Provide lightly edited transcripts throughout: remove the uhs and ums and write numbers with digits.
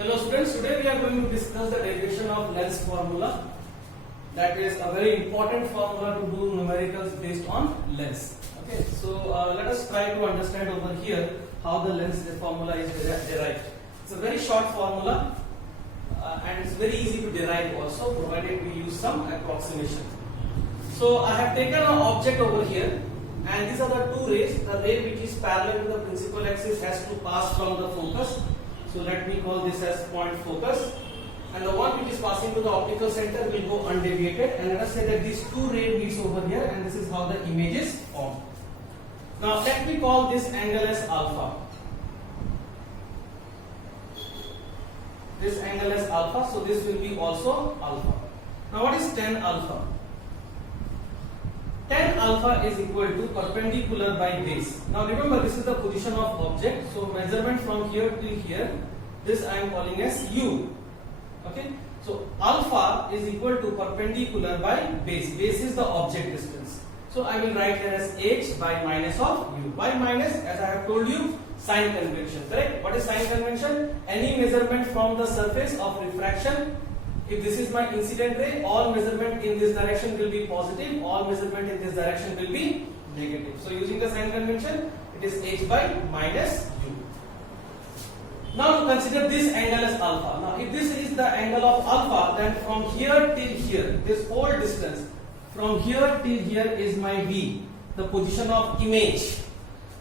Hello students, today we are going to discuss the derivation of lens formula. That is a very important formula to do numericals based on lens. Okay, so let us try to understand over here how the lens formula is derived. It's a very short formula and it's very easy to derive also, provided we use some approximation. So I have taken an object over here, and these are the two rays. The ray which is parallel to the principal axis has to pass from the focus. So let me call this as point focus, and the one which is passing to the optical center will go undeviated, and let us say that these two rays meets over here, and this is how the image is formed. Now let me call this angle as alpha. This angle as alpha, so this will be also alpha. Now what is tan alpha? Tan alpha is equal to perpendicular by base. Now remember, this is the position of object, so measurement from here till here, this I am calling as u. Okay, so alpha is equal to perpendicular by base. Base is the object distance. So I will write here as h by minus of u. Why minus? As I have told you, sign convention, correct? What is sign convention? Any measurement from the surface of refraction. If this is my incident ray, all measurement in this direction will be positive, all measurement in this direction will be negative. So using the sign convention, it is h by minus u. Now consider this angle as alpha. Now if this is the angle of alpha, then from here till here, this whole distance, from here till here is my v, the position of image.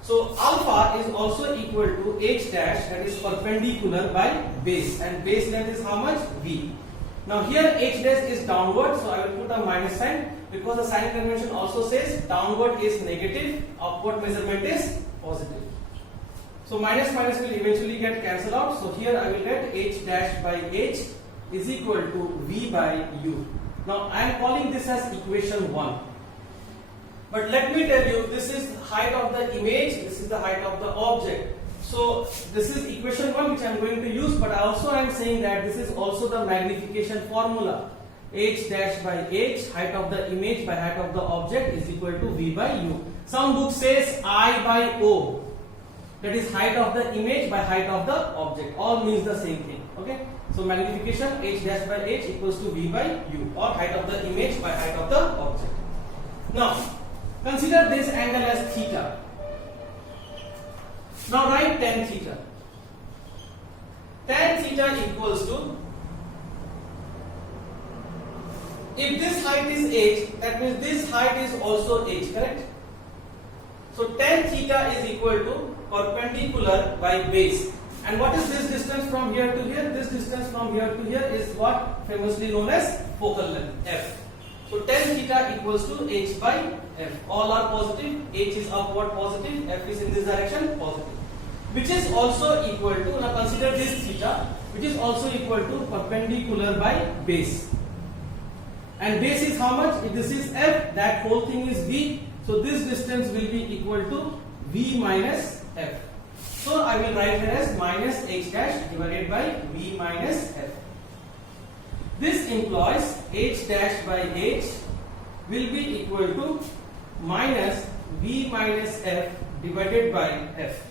So alpha is also equal to h dash, that is perpendicular by base, and base length is how much? V. Now here h dash is downward, so I will put a minus sign, because the sign convention also says downward is negative, upward measurement is positive. So minus minus will eventually get cancelled out, so here I will get h dash by h is equal to v by u. Now I am calling this as equation 1. But let me tell you, this is height of the image, this is the height of the object. So this is equation 1 which I am going to use, but also I am saying that this is also the magnification formula. H dash by h, height of the image by height of the object, is equal to v by u. Some book says I by o, that is height of the image by height of the object. All means the same thing. Okay. So magnification h dash by h equals to v by u, or height of the image by height of the object. Now consider this angle as theta. Now write tan theta. Tan theta equals to, if this height is h, that means this height is also h, correct? So tan theta is equal to perpendicular by base. And what is this distance from here to here? This distance from here to here is what famously known as focal length, f. So tan theta equals to h by f. All are positive, h is upward positive, f is in this direction positive. Which is also equal to, now consider this theta, which is also equal to perpendicular by base. And base is how much? If this is f, that whole thing is v. So this distance will be equal to v minus f. So I will write here as minus h dash divided by v minus f. This implies h dash by h will be equal to minus v minus f divided by f.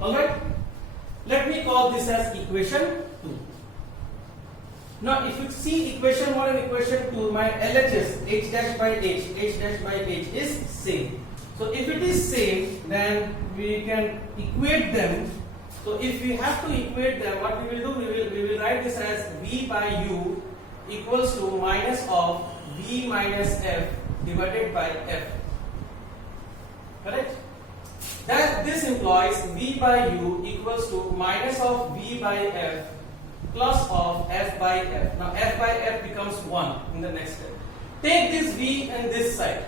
Alright, let me call this as equation 2. Now if you see equation 1 and equation 2, my LHS, h dash by h is same. So if it is same, then we can equate them. So if we have to equate them, what we will do, we will write this as v by u equals to minus of v minus f divided by f. Correct? That this implies v by u equals to minus of v by f plus of f by f. Now f by f becomes 1 in the next step. Take this v and this side.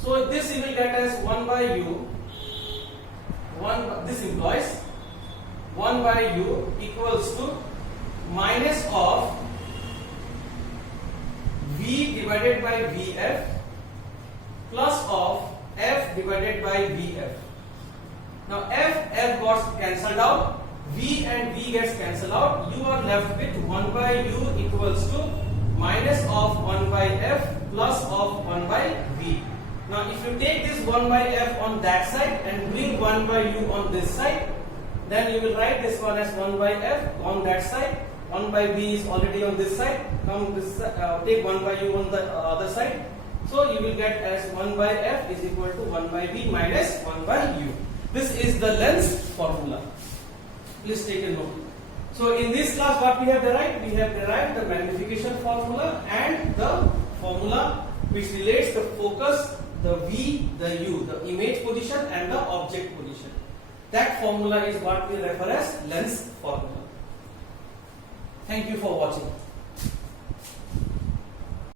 So this you will get as 1 by u. This implies 1 by u equals to minus of v divided by vf plus of f divided by vf. Now f got cancelled out, v and v gets cancelled out, you are left with 1 by u equals to minus of 1 by f plus of 1 by v. Now if you take this 1 by f on that side and bring 1 by u on this side, then you will write this one as 1 by f on that side. 1 by b is already on this side. Come this take 1 by u on the other side. So you will get as 1 by f is equal to 1 by b minus 1 by u. This is the length formula. Please take a note. So in this class what we have derived? We have derived the magnification formula and the formula which relates the focus, the v, the u, the image position and the object position. That formula is what we refer as lens formula. Thank you for watching.